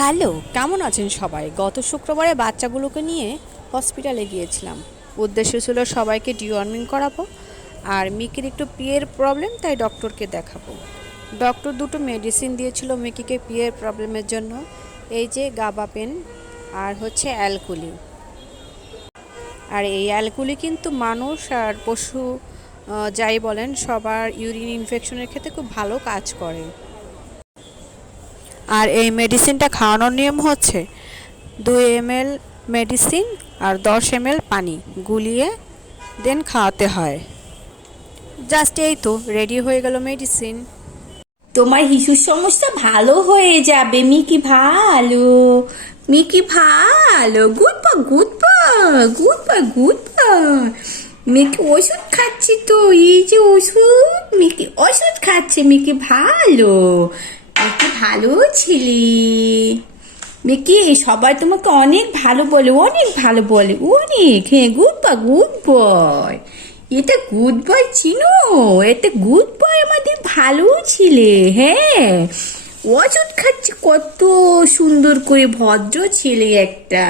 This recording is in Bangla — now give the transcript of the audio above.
হ্যালো, কেমন আছেন সবাই? গত শুক্রবারে বাচ্চাগুলোকে নিয়ে হসপিটালে গিয়েছিলাম। উদ্দেশ্য ছিল সবাইকে ডিওয়ার্মিং করাবো, আর মিকির একটু পিয়ের প্রবলেম, তাই ডক্টরকে দেখাবো। ডক্টর দুটো মেডিসিন দিয়েছিল মিকিকে পিয়ের প্রবলেমের জন্য। এই যে গাবাপেন আর হচ্ছে অ্যালকুলি। আর এই অ্যালকুলি কিন্তু মানুষ আর পশু যাই বলেন সবার ইউরিন ইনফেকশনের ক্ষেত্রে খুব ভালো কাজ করে। আর এই মেডিসিনটা খাওয়ানোর নিয়ম হচ্ছে 2 ml মেডিসিন আর 10 ml পানি গুলিয়ে দেন খাওয়াতে হয়। জাস্ট এই তো রেডি হয়ে গেল মেডিসিন। তোমার হিসুর সমস্যা ভালো হয়ে যাবে। মিকি ভালো, মিকি ভালো। Good boy, good boy, good boy, good boy. Mickey ওষুধ খাচ্ছে তো, এই যে ওষুধ, মিকি ওষুধ খাচ্ছে। মিকি ভালো, মিকি ভালো ছেলে। মিকি সবাই তোমাকে অনেক ভালো বলে, অনেক ভালো বলে, অনেক। হ্যাঁ, গুড বয়, গুড বয়। এটা গুড বয় চিনো, এটা গুড বয় আমাদের ভালো ছিলে। হ্যাঁ, ওষুধ খাচ্ছে কত সুন্দর করে, ভদ্র ছেলে একটা।